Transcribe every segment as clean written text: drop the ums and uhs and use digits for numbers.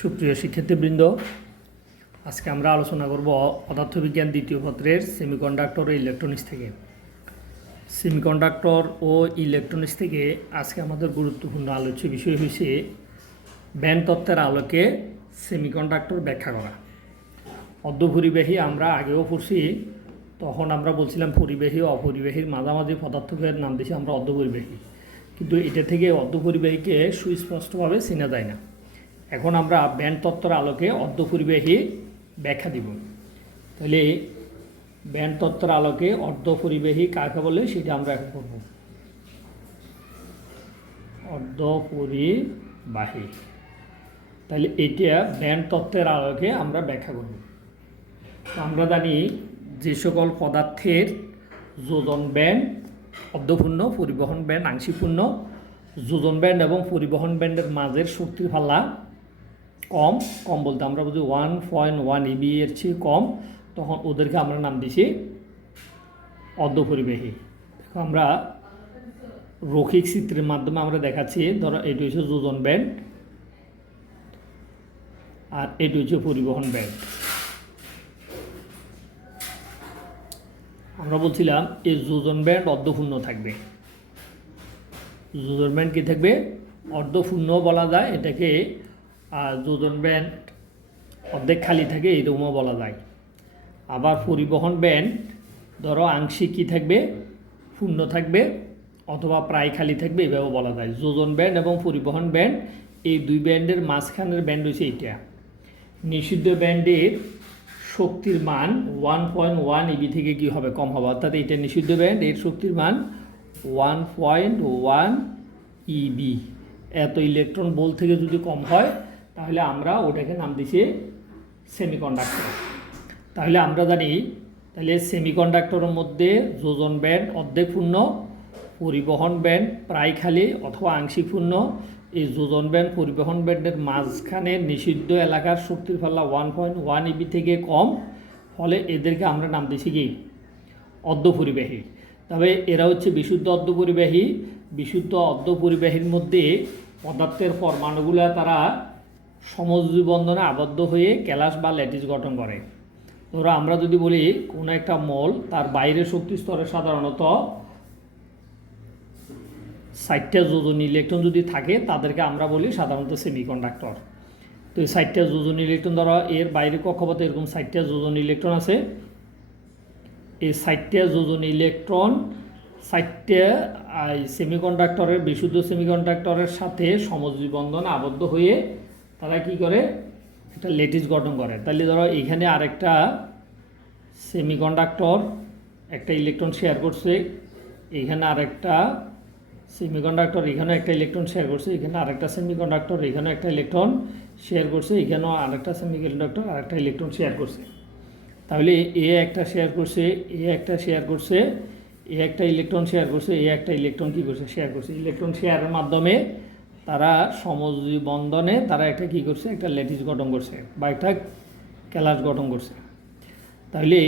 সুপ্রিয় শিক্ষার্থীবৃন্দ, আজকে আমরা আলোচনা করব পদার্থবিজ্ঞান দ্বিতীয় পত্রের সেমিকন্ডাক্টর ও ইলেকট্রনিক্স থেকে। সেমিকন্ডাক্টর ও ইলেকট্রনিক্স থেকে আজকে আমাদের গুরুত্বপূর্ণ আলোচ্য বিষয় হয়েছে ব্যান্ড তত্ত্বের আলোকে সেমিকন্ডাক্টর ব্যাখ্যা করা। অর্ধপরিবাহী আমরা আগেও পড়ছি, তখন আমরা বলছিলাম পরিবাহী ও অপরিবাহীর মাঝামাঝি পদার্থের নাম দিয়েছি আমরা অর্ধপরিবাহী, কিন্তু এটা থেকে অর্ধপরিবাহীকে সুস্পষ্টভাবে চেনা যায় না। এখন আমরা ব্যান্ড তত্ত্বের আলোকে অর্ধপরিবাহী ব্যাখ্যা দিব। তাহলে ব্যান্ড তত্ত্বের আলোকে অর্ধপরিবাহী কাকে বলে সেটা আমরা এখন করব। অর্ধপরিবাহী, তাহলে এটা ব্যান্ড তত্ত্বের আলোকে আমরা ব্যাখ্যা করব। আমরা জানি যে সকল পদার্থের যোজন ব্যান্ড অর্ধপূর্ণ, পরিবহন ব্যান্ড আংশিকপূর্ণ, যোজন ব্যান্ড এবং পরিবহন ব্যান্ডের মাঝের শক্তির পাল্লা কম কম বলতে আমরা বুঝি 1.1 EB এর চেয়ে কম, তখন ওদেরকে আমরা নাম দিছি অর্ধপরিবাহী। আমরা রৈখিক চিত্রের মাধ্যমে আমরা দেখাচ্ছি, ধরো এটি হচ্ছে যোজন ব্যান্ড আর এটি হচ্ছে পরিবহন ব্যান্ড। আমরা বলছিলাম এই যোজন ব্যান্ড অর্ধপূর্ণ থাকবে। যোজন ব্যান্ড কী থাকবে? অর্ধপূর্ণ বলা যায় এটাকে। যোজন ব্যান্ড অর্ধেক খালি থাকে এরকমও বলা যায়। আবার পরিবহন ব্যান্ড ধরো আংশিক কী থাকবে? পূর্ণ থাকবে অথবা প্রায় খালি থাকবে, এভাবেও বলা যায়। যোজন ব্যান্ড এবং পরিবহন ব্যান্ড এই দুই ব্যান্ডের মাঝখানের ব্যান্ড হচ্ছে এইটা। নিষিদ্ধ ব্যান্ডের শক্তির মান 1.1 EB থেকে কী হবে? কম হবে, অর্থাৎ এটা নিষিদ্ধ ব্যান্ড, এর শক্তির মান 1.1 EB। এত ইলেকট্রন ভোল্ট থেকে যদি কম হয় তাহলে আমরা ওটাকে নাম দিছি সেমিকন্ডাক্টর। তাহলে আমরা জানি, তাহলে সেমিকন্ডাক্টরের মধ্যে যোজন ব্যান্ড অর্ধেক পূর্ণ, পরিবহন ব্যান্ড প্রায় খালি অথবা আংশিক পূর্ণ। এই যোজন ব্যান্ড পরিবহন ব্যান্ডের মাঝখানে নিষিদ্ধ এলাকার শক্তির পাল্লা 1.1 EB থেকে কম, ফলে এদেরকে আমরা নাম দিছি কি? অর্ধপরিবাহী। তবে এরা হচ্ছে বিশুদ্ধ অর্ধপরিবাহী। বিশুদ্ধ অর্ধপরিবাহীর মধ্যে পদার্থের পরমাণুগুলো তারা সমযোজী বন্ধনে আবদ্ধ হয়ে ক্যালাস বা ল্যাটিস গঠন করে। ধরো আমরা যদি বলি কোনো একটা মল, তার বাইরের শক্তি স্তরে সাধারণত 60টা যোজনী ইলেকট্রন যদি থাকে তাদেরকে আমরা বলি সাধারণত সেমিকন্ডাক্টর। তো এই 60টা যোজনী ইলেকট্রন ধরো এর বাইরে কক্ষপথে এরকম 60টা যোজনী ইলেকট্রন আছে। এই 60টা যোজনী ইলেকট্রন 60টা সেমিকন্ডাক্টরের বিশুদ্ধ সেমিকন্ডাক্টরের সাথে সমযোজী বন্ধনে আবদ্ধ হয়ে তারা কি করে? একটা ল্যাটিস গঠন করে। তাহলে ধরো এখানে আরেকটা সেমিকন্ডাক্টর একটা ইলেকট্রন শেয়ার করছে, এখানে আরেকটা সেমিকন্ডাক্টর এখানেও একটা ইলেকট্রন শেয়ার করছে, এখানে আরেকটা সেমিকন্ডাক্টর এখানেও একটা ইলেকট্রন শেয়ার করছে, এখানেও আরেকটা সেমিকন্ডাক্টর আরেকটা ইলেকট্রন শেয়ার করছে। তাহলে এ একটা শেয়ার করছে, এ একটা শেয়ার করছে, এ একটা ইলেকট্রন শেয়ার করছে, এ একটা ইলেকট্রন কী করছে? শেয়ার করছে। ইলেকট্রন শেয়ারের মাধ্যমে তারা সমযোজী বন্ধনে তারা একটা কী করছে? একটা ল্যাটিস গঠন করছে বা একটা ক্যালাস গঠন করছে। তাহলে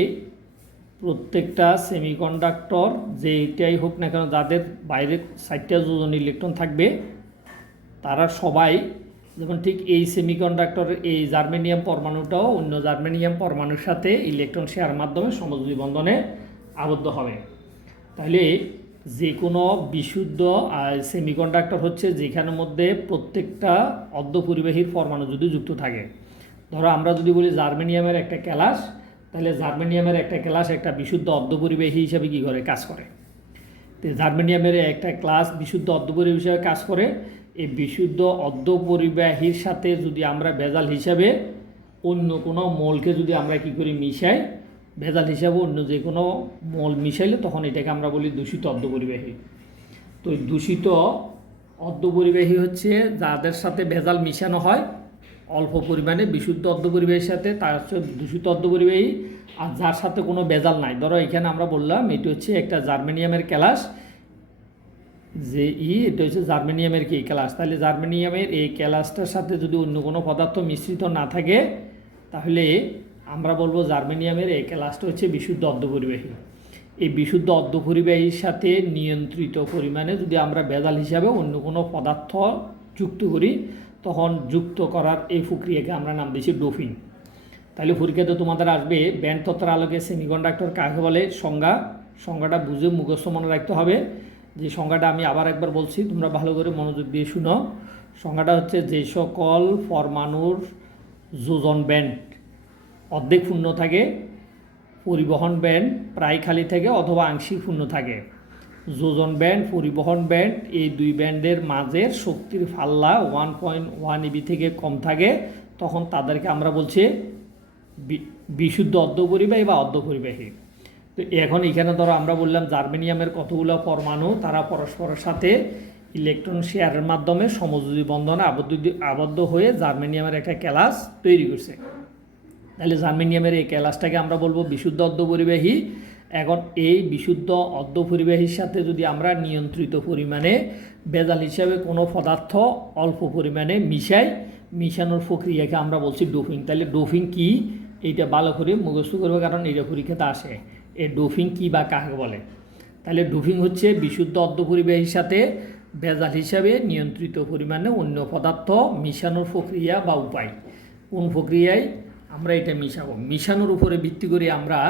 প্রত্যেকটা সেমিকন্ডাক্টর যেটাই হোক না কেন, যাদের বাইরে 60টা যোজন ইলেকট্রন থাকবে, তারা সবাই যেমন ঠিক এই সেমিকন্ডাক্টরের এই জার্মেনিয়াম পরমাণুটাও অন্য জার্মেনিয়াম পরমাণুর সাথে ইলেকট্রন শেয়ার মাধ্যমে সমযোজী বন্ধনে আবদ্ধ হবে। তাহলে যে কোনো বিশুদ্ধ সেমিকন্ডাক্টর হচ্ছে যেখানের মধ্যে প্রত্যেকটা অর্ধপরিবাহীর পরমাণু যদি যুক্ত থাকে। ধরো আমরা যদি বলি জার্মেনিয়ামের একটা ক্যালাস, তাহলে জার্মেনিয়ামের একটা ক্লাস একটা বিশুদ্ধ অর্ধপরিবাহী হিসাবে কী করে? কাজ করে। তো জার্মেনিয়ামের একটা ক্লাস বিশুদ্ধ অর্ধপরিবাহী হিসাবে কাজ করে। এই বিশুদ্ধ অর্ধপরিবাহীর সাথে যদি আমরা ভেজাল হিসাবে অন্য কোনো মলকে যদি আমরা কী করি? মিশাই, ভেজাল হিসাবে অন্য যে কোনো মল মিশাইলে তখন এটাকে আমরা বলি দূষিত অর্ধপরিবাহী। তো দূষিত অর্ধপরিবাহী হচ্ছে যাদের সাথে ভেজাল মিশানো হয় অল্প পরিমাণে বিশুদ্ধ অর্ধপরিবাহীর সাথে, তার হচ্ছে দূষিত অর্ধপরিবাহী। আর যার সাথে কোনো ভেজাল নাই, ধরো এখানে আমরা বললাম এটি হচ্ছে একটা জার্মেনিয়ামের ক্যালাস, যে এটা হচ্ছে জার্মেনিয়ামের কি ক্যালাস। তাহলে জার্মেনিয়ামের এই ক্যালাসটার সাথে যদি অন্য কোনো পদার্থ মিশ্রিত না থাকে তাহলে আমরা বলবো জার্মেনিয়ামের এই ক্যালাসটা হচ্ছে বিশুদ্ধ অর্ধপরিবাহী। এই বিশুদ্ধ অর্ধপরিবাহীর সাথে নিয়ন্ত্রিত পরিমাণে যদি আমরা ভেজাল হিসাবে অন্য কোনো পদার্থ যুক্ত করি তখন যুক্ত করার এই প্রক্রিয়াকে আমরা নাম দিয়েছি ডোপিং। তাহলে পরীক্ষাতে তোমাদের আসবে ব্যান্ড তত্ত্বের আলোকে সেমিকন্ডাক্টর কাকে বলে সংজ্ঞাটা বুঝে মুখস্থ মনে রাখতে হবে। যে সংজ্ঞাটা আমি আবার একবার বলছি, তোমরা ভালো করে মনোযোগ দিয়ে শুনো। সংজ্ঞাটা হচ্ছে যে সকল পরমাণুর যোজন ব্যান্ড অর্ধেক শূন্য থাকে, পরিবহন ব্যান্ড প্রায় খালি থাকে অথবা আংশিক শূন্য থাকে। যোজন ব্যান্ড, পরিবহন ব্যান্ড এই দুই ব্যান্ডের মাঝের শক্তির ফাল্লা 1.1 EV থেকে কম থাকে, তখন তাদেরকে আমরা বলছি বিশুদ্ধ অর্ধপরিবাহী বা অর্ধপরিবাহী। তো এখন এখানে ধরো আমরা বললাম জার্মেনিয়ামের কতগুলো পরমাণু তারা পরস্পরের সাথে ইলেকট্রন শেয়ারের মাধ্যমে সমযোজী বন্ধনে আবদ্ধ হয়ে জার্মেনিয়ামের একটা ক্যালাস তৈরি করছে। তাহলে জার্মেনিয়ামের এই ক্যালাসটাকে আমরা বলবো বিশুদ্ধ অর্ধপরিবাহী। এখন এই বিশুদ্ধ অর্ধপরিবাহীর সাথে যদি আমরা নিয়ন্ত্রিত পরিমাণে ভেজাল হিসাবে কোনো পদার্থ অল্প পরিমাণে মিশানোর প্রক্রিয়াকে আমরা বলছি ডোপিং। তাহলে ডোপিং কি এইটা ভালো করে মুখস্থ করবে, কারণ এইটা পরীক্ষাতে আসে। এই ডোপিং কি বা কাকে বলে? তাহলে ডোপিং হচ্ছে বিশুদ্ধ অর্ধপরিবাহীর সাথে ভেজাল হিসাবে নিয়ন্ত্রিত পরিমাণে অন্য পদার্থ মিশানোর প্রক্রিয়া বা উপায়। কোন প্রক্রিয়ায় আমরা এটা মিশাবো? মিশানোর উপরে ভিত্তি করে আমরা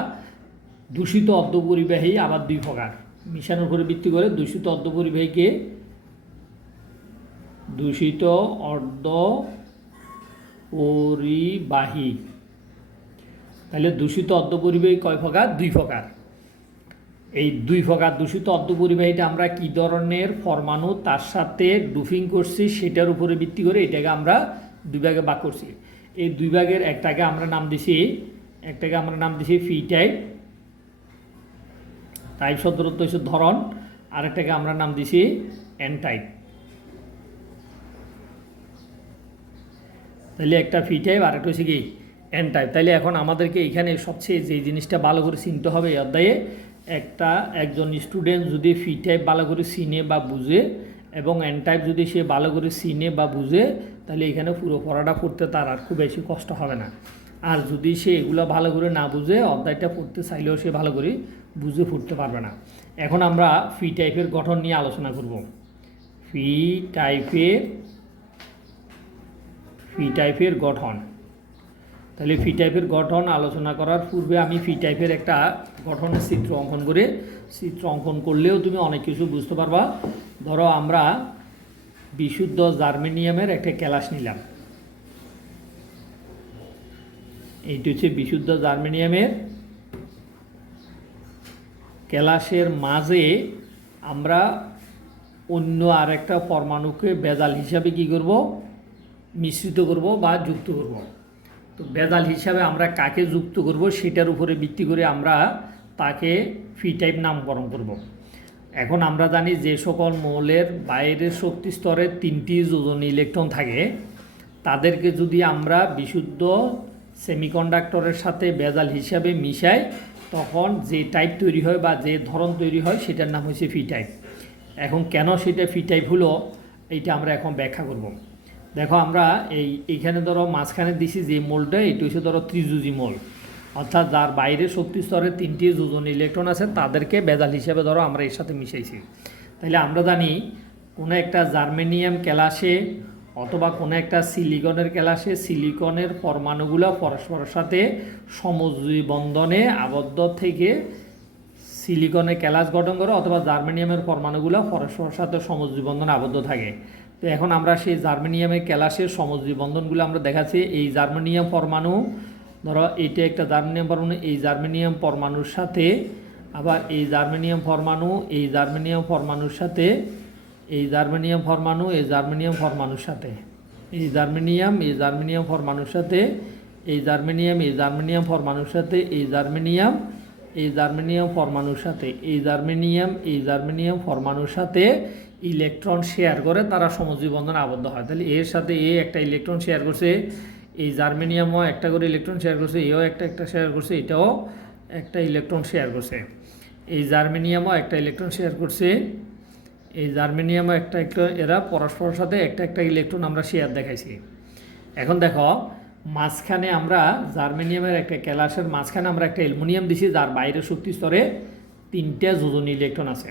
দূষিত অর্ধপরিবাহী আবার দুই প্রকার। মিশানোর উপরে ভিত্তি করে দূষিত অর্ধপরিবাহীকে দূষিত অর্ধপরিবাহী। তাহলে দূষিত অর্ধপরিবাহী কয় প্রকার? দুই প্রকার। এই দুই প্রকার দূষিত অর্ধপরিবাহীটা আমরা কি ধরনের পরমাণু তার সাথে ডোপিং করছি সেটার উপরে ভিত্তি করে এটাকে আমরা দুই ভাগে ভাগ করছি। এই দুই ভাগের একটাকে আমরা নাম দিছি ফি টাইপ, টাইপ শব্দের অর্থ হচ্ছে ধরন, আরেকটাকে আমরা নাম দিছি এন টাইপ। তাহলে একটা ফি টাইপ আর একটা হচ্ছে কি এন টাইপ। তাহলে এখন আমাদেরকে এখানে সবচেয়ে যে জিনিসটা ভালো করে চিনতে হবে এই অধ্যায়ে, একজন স্টুডেন্ট যদি ফি টাইপ ভালো করে চিনে বা বুঝে এবং এন টাইপ যদি সে ভালো করে চিনে বা বুঝে, তাহলে এখানে পুরো পড়াটা পড়তে তার আর খুব বেশি কষ্ট হবে না। আর যদি সে এগুলো ভালো করে না বুঝে অধ্যায়টা পড়তে চাইলেও সে ভালো করে বুঝে পড়তে পারবে না। এখন আমরা ফি টাইপের গঠন নিয়ে আলোচনা করব। ফি টাইপের গঠন। তাহলে ফি টাইপের গঠন আলোচনা করার পূর্বে আমি ফি টাইপের একটা গঠনের চিত্র অঙ্কন করলেও তুমি অনেক কিছু বুঝতে পারবা। ধরো আমরা বিশুদ্ধ জার্মেনিয়ামের একটা ক্যালাস নিলাম। এইটি হচ্ছে বিশুদ্ধ জার্মেনিয়ামের ক্যালাসের মাঝে আমরা অন্য আরেকটা পরমাণুকে ভেজাল হিসাবে কি করব? মিশ্রিত করব বা যুক্ত করব। তো ভেজাল হিসাবে আমরা কাকে যুক্ত করব সেটার উপরে ভিত্তি করে আমরা তাকে ফি টাইপ নামকরণ করব। এখন আমরা জানি যে সকল মৌলের বাইরের শক্তি স্তরে 3টি যোজনী ইলেকট্রন থাকে, তাদেরকে যদি আমরা বিশুদ্ধ সেমিকন্ডাক্টরের সাথে ভেজাল হিসাবে মিশাই, তখন যে টাইপ তৈরি হয় বা যে ধরন তৈরি হয় সেটার নাম হচ্ছে ফি টাইপ। এখন কেন সেটা ফি টাইপ হলো এইটা আমরা এখন ব্যাখ্যা করব। দেখো আমরা এইখানে ধরো মাঝখানে দিছি যে মোলটা, এটা হচ্ছে ধরো ত্রিযোজী মোল, অর্থাৎ যার বাইরে শক্তি স্তরে 3টি যোজন ইলেকট্রন আছে তাদেরকে ভেজাল হিসাবে ধরো আমরা এর সাথে মিশাইছি। তাহলে আমরা জানি কোনো একটা জার্মেনিয়াম ক্যালাসে অথবা কোনো একটা সিলিকনের ক্যালাসে সিলিকনের পরমাণুগুলো পরস্পরের সাথে সমযোজী বন্ধনে আবদ্ধ থেকে সিলিকনের ক্যালাস গঠন করে, অথবা জার্মেনিয়ামের পরমাণুগুলো পরস্পরের সাথে সমযোজী বন্ধনে আবদ্ধ থাকে। তো এখন আমরা সেই জার্মেনিয়ামের ক্যালাসের সমযোজী বন্ধনগুলো আমরা দেখাচ্ছি। এই জার্মেনিয়াম পরমাণু, ধরো এইটা একটা জার্মেনিয়াম পরমাণু, এই জার্মেনিয়াম পরমাণুর সাথে আবার এই জার্মেনিয়াম পরমাণুর সাথে এই জার্মেনিয়াম পরমাণুর সাথে এই জার্মেনিয়াম পরমাণুর সাথে এই জার্মেনিয়াম পরমাণুর সাথে এই জার্মেনিয়াম পরমাণুর সাথে ইলেকট্রন শেয়ার করে তারা সমযোজী বন্ধনে আবদ্ধ হয়। তাহলে এর সাথে এ একটা ইলেকট্রন শেয়ার করছে, এই জার্মেনিয়ামও একটা করে ইলেকট্রন শেয়ার করছে, এও একটা শেয়ার করছে, এটাও একটা ইলেকট্রন শেয়ার করছে, এই জার্মেনিয়ামও একটা ইলেকট্রন শেয়ার করছে, এরা পরস্পরের সাথে একটা ইলেকট্রন আমরা শেয়ার দেখাইছি। এখন দেখো মাঝখানে আমরা জার্মেনিয়ামের একটা ক্যালাসের মাঝখানে আমরা একটা অ্যালুমিনিয়াম দিছি, যার বাইরের শক্তি স্তরে 3টা যোজনী ইলেকট্রন আছে।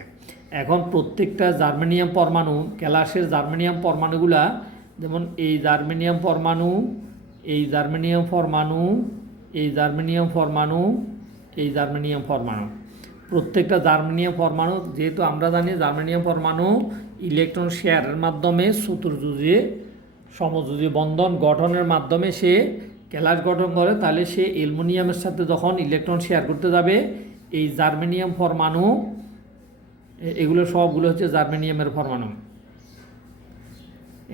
এখন প্রত্যেকটা জার্মেনিয়াম পরমাণু, ক্যালাসের জার্মেনিয়াম পরমাণুগুলা যেমন এই জার্মেনিয়াম পরমাণু, এই জার্মেনিয়াম পরমাণু, এই জার্মেনিয়াম পরমাণু, এই জার্মেনিয়াম পরমাণু, প্রত্যেকটা জার্মেনিয়াম পরমাণু, যেহেতু আমরা জানি জার্মেনিয়াম পরমাণু ইলেকট্রন শেয়ারের মাধ্যমে চতুর্যুজে সমযোজী বন্ধন গঠনের মাধ্যমে সে ক্যালাস গঠন করে, তাহলে সে অ্যালুমিনিয়ামের সাথে যখন ইলেকট্রন শেয়ার করতে যাবে, এই জার্মেনিয়াম পরমাণু, এগুলো সবগুলো হচ্ছে জার্মেনিয়ামের পরমাণু,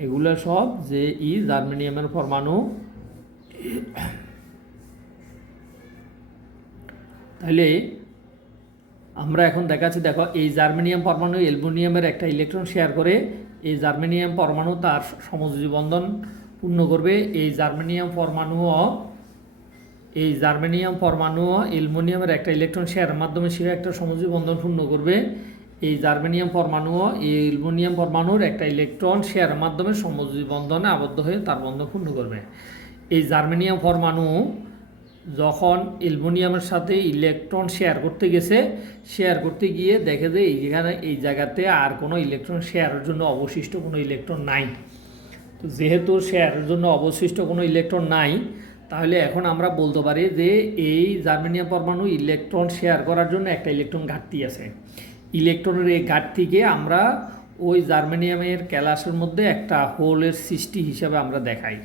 এগুলো সব যে জার্মেনিয়ামের পরমাণু। তাহলে আমরা এখন দেখাচ্ছি, দেখো এই জার্মেনিয়াম পরমাণু অ্যালুমিনিয়ামের একটা ইলেকট্রন শেয়ার করে, এই জার্মেনিয়াম পরমাণু তার সমযোজী বন্ধন পূর্ণ করবে। এই জার্মেনিয়াম পরমাণু অ্যালুমিনিয়ামের একটা ইলেকট্রন শেয়ারের মাধ্যমে সে একটা সমযোজী বন্ধন পূর্ণ করবে। এই জার্মেনিয়াম পরমাণু এই অ্যালুমিনিয়াম পরমাণুর একটা ইলেকট্রন শেয়ারের মাধ্যমে সমযোজী বন্ধনে আবদ্ধ হয়ে তার বন্ধন পূর্ণ করবে। এই জার্মেনিয়াম পরমাণু যখন অ্যালুমিনিয়ামের সাথে ইলেকট্রন শেয়ার করতে গিয়ে দেখে যে এই জায়গাতে আর কোনো ইলেকট্রন শেয়ারের জন্য অবশিষ্ট কোনো ইলেকট্রন নাই। তো যেহেতু শেয়ারের জন্য অবশিষ্ট কোনো ইলেকট্রন নাই, তাহলে এখন আমরা বলতে পারি যে এই জার্মেনিয়াম পরমাণু ইলেকট্রন শেয়ার করার জন্য একটা ইলেকট্রন ঘাটতি আছে। ইলেকট্রনের এই ঘাটতিকে আমরা ওই জার্মেনিয়ামের ক্যালাসের মধ্যে একটা হোলের সৃষ্টি হিসাবে আমরা দেখাই।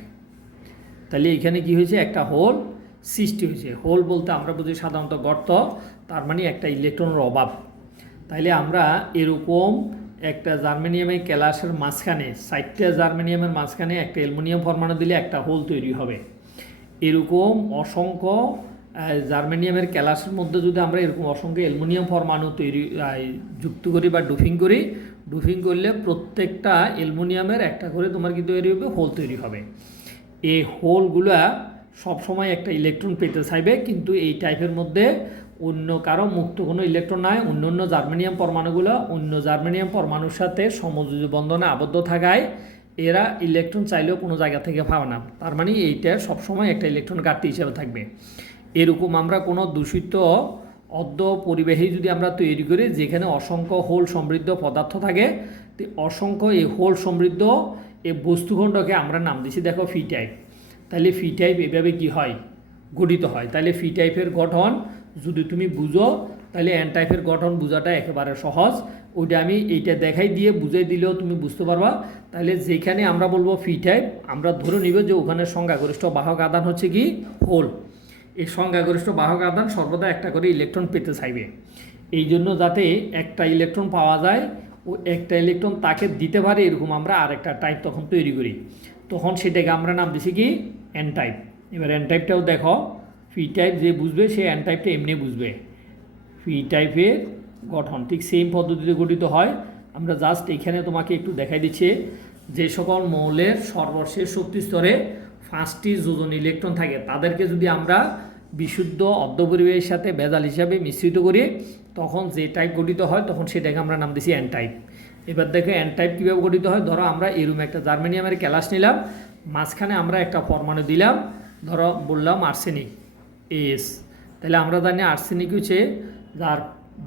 তাহলে এখানে কি হয়েছে, একটা হোল সৃষ্টি হয়েছে। হোল বলতে আমরা বুঝি সাধারণত গর্ত, তার মানে একটা ইলেকট্রনের অভাব। তাইলে আমরা এরকম একটা জার্মেনিয়ামের ক্যালাসের মাঝখানে, 4টা জার্মেনিয়ামের মাঝখানে একটা অ্যালুমিনিয়াম পরমাণু দিলে একটা হোল তৈরি হবে। এরকম অসংখ্য জার্মেনিয়ামের ক্যালাসের মধ্যে যদি আমরা এরকম অসংখ্য অ্যালুমিনিয়াম পরমাণু যুক্ত করি বা ডুফিং করলে প্রত্যেকটা অ্যালুমিনিয়ামের একটা করে তোমার কি তৈরি হবে, হোল তৈরি হবে। এই হোলগুলা সবসময় একটা ইলেকট্রন পেতে চাইবে, কিন্তু এই টাইপের মধ্যে অন্য কারো মুক্ত কোনো ইলেকট্রন নাই। অন্য জার্মেনিয়াম পরমাণুগুলো অন্য জার্মেনিয়াম পরমাণুর সাথে সমযোজী বন্ধনে আবদ্ধ থাকায় এরা ইলেকট্রন চাইলেও কোনো জায়গা থেকে পাবে না। তার মানে এইটা সবসময় একটা ইলেকট্রন ঘাটতি হিসেবে থাকবে। এরকম আমরা কোনো দূষিত অর্ধ পরিবাহী যদি আমরা তৈরি করি, যেখানে অসংখ্য হোল সমৃদ্ধ পদার্থ থাকে, তো অসংখ্য এই হোল সমৃদ্ধ এই বস্তুখণ্ডকে আমরা নাম দিচ্ছি দেখো ফি টাইপ। তাহলে ফি টাইপ এভাবে কি হয়, গঠিত হয়। তাহলে ফি টাইপের গঠন যদি তুমি বুঝো, তাহলে এন টাইপের গঠন বোঝাটা একেবারে সহজ। ওইটা আমি এইটা দেখাই দিয়ে বুঝাই দিলেও তুমি বুঝতে পারবা। তাহলে যেখানে আমরা বলবো ফি টাইপ, আমরা ধরে নিব যে ওখানে সংখ্যাগরিষ্ঠ বাহক আধান হচ্ছে কি হোল। এই সংখ্যাগরিষ্ঠ বাহক আধান সর্বদা একটা করে ইলেকট্রন পেতে চাইবে। এই জন্য যাতে একটা ইলেকট্রন পাওয়া যায়, ও একটা ইলেকট্রন তাকে দিতে পারে, এরকম আমরা আরেকটা টাইপ তখন তৈরি করি। তখন সেটাকে আমরা নাম দিছি কি এন টাইপ। এবার এন টাইপটাও দেখো, ফি টাইপ যে বুঝবে সে এন টাইপটা এমনি বুঝবে। ফি টাইপের গঠন ঠিক সেম পদ্ধতিতে গঠিত হয়। আমরা জাস্ট এখানে তোমাকে একটু দেখাই দিচ্ছি, যে সকল মৌলের সর্বশেষ শক্তি স্তরে 5টি যোজন ইলেকট্রন থাকে, তাদেরকে যদি আমরা বিশুদ্ধ অর্ধপরিবাহীর সাথে ভেজাল হিসাবে মিশ্রিত করি, তখন যে টাইপ গঠিত হয়, তখন সেটাকে আমরা নাম দিচ্ছি এন টাইপ। এবার দেখো এন টাইপ কীভাবে গঠিত হয়। ধরো আমরা এরকম একটা জার্মেনিয়ামের ক্যালাস নিলাম, মাঝখানে আমরা একটা পরমাণু দিলাম, ধরো বললাম আর্সেনিক এস। তাহলে আমরা জানি আর্সেনিক হচ্ছে যার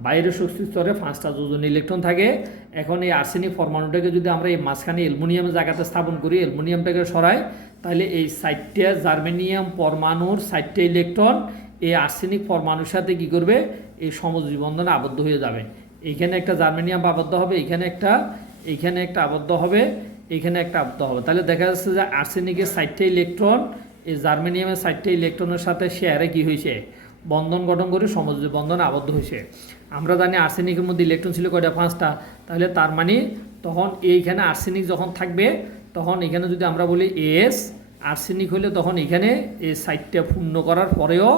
বাইরের শক্তি স্তরে 5টা যোজন ইলেকট্রন থাকে। এখন এই আর্সেনিক পরমাণুটাকে যদি আমরা এই মাঝখানে অ্যালুমিনিয়ামের জায়গাতে স্থাপন করি, অ্যালুমিনিয়ামটাকে সরাই, তাহলে এই 4টা জার্মেনিয়াম পরমাণুর 4টা ইলেকট্রন এই আর্সেনিক পরমাণুর সাথে কী করবে, এই সমযোজী বন্ধনে আবদ্ধ হয়ে যাবে। এইখানে একটা জার্মেনিয়াম আবদ্ধ হবে, এইখানে একটা আবদ্ধ হবে, এইখানে একটা আবদ্ধ হবে। তাহলে দেখা যাচ্ছে যে আর্সেনিকের 4টা ইলেকট্রন এই জার্মেনিয়ামের 4টা ইলেকট্রনের সাথে শেয়ারে কী হয়েছে, বন্ধন গঠন করে সমযোজী বন্ধনে আবদ্ধ হয়েছে। আমরা জানি আর্সেনিকের মধ্যে ইলেকট্রন ছিল কয়টা, 5টা। তাহলে তার মানে তখন এইখানে আর্সেনিক যখন থাকবে, তখন এখানে যদি আমরা বলি এস আর্সেনিক হলে, তখন এখানে এই 4টা পূর্ণ করার পরেও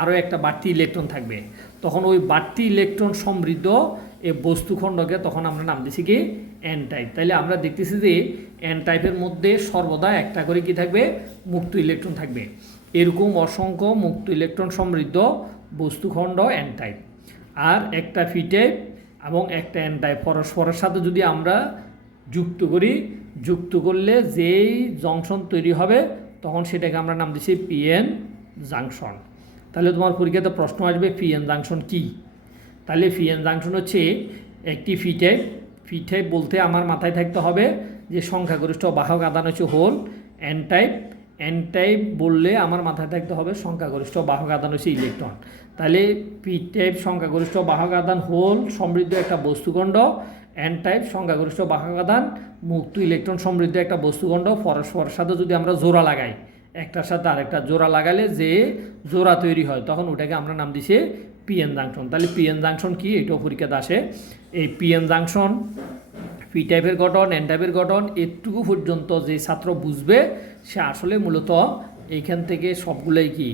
আরও একটা বাড়তি ইলেকট্রন থাকবে। তখন ওই বাড়তি ইলেকট্রন সমৃদ্ধ এই বস্তুখণ্ডকে তখন আমরা নাম দিচ্ছি কি এন টাইপ। তাইলে আমরা দেখতেছি যে এন টাইপের মধ্যে সর্বদা একটা করে কি থাকবে, মুক্ত ইলেকট্রন থাকবে। এরকম অসংখ্য মুক্ত ইলেকট্রন সমৃদ্ধ বস্তুখণ্ড এন টাইপ। আর একটা ফি টাইপ এবং একটা এন টাইপ পরস্পরের সাথে যদি আমরা যুক্ত করলে যেই জংশন তৈরি হবে, তখন সেটাকে আমরা নাম দিচ্ছি পিএন জাংশন। তাহলে তোমার পরীক্ষাতে প্রশ্ন আসবে পিএন জাংশন কি। তাহলে পিএন জাংশন হচ্ছে একটি ফি টাইপ বলতে আমার মাথায় থাকতে হবে যে সংখ্যাগরিষ্ঠ বাহক আধান হচ্ছে hole, N type. N type বললে আমার মাথায় থাকতে হবে সংখ্যাগরিষ্ঠ বাহক আধান হচ্ছে ইলেকট্রন। তাহলে পি টাইপ সংখ্যাগরিষ্ঠ বাহক আধান হোল সমৃদ্ধ একটা বস্তুখণ্ড, এন টাইপ সংখ্যাগরিষ্ঠ বাহক আধান মুক্ত ইলেকট্রন সমৃদ্ধ একটা বস্তুখণ্ড। পরস্পরের সাথে যদি আমরা জোড়া লাগাই, একটার সাথে আরেকটা জোড়া লাগালে যে জোড়া তৈরি হয় তখন ওটাকে আমরা নাম দিছি পিএন জাংশন। তাহলে পিএন জাংশন কি, এটাও পরীক্ষাতে আসে। এই পিএন জাংশন, পি টাইপের গঠন, এন টাইপের গঠন, এটুকু পর্যন্ত যে ছাত্র বুঝবে সে আসলে মূলত এইখান থেকে সবগুলোই কি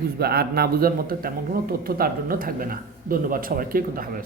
বুঝবে, আর না বুঝার মতো তেমন কোনো তথ্য তার জন্য থাকবে না। ধন্যবাদ সবাইকে, কথা হবে।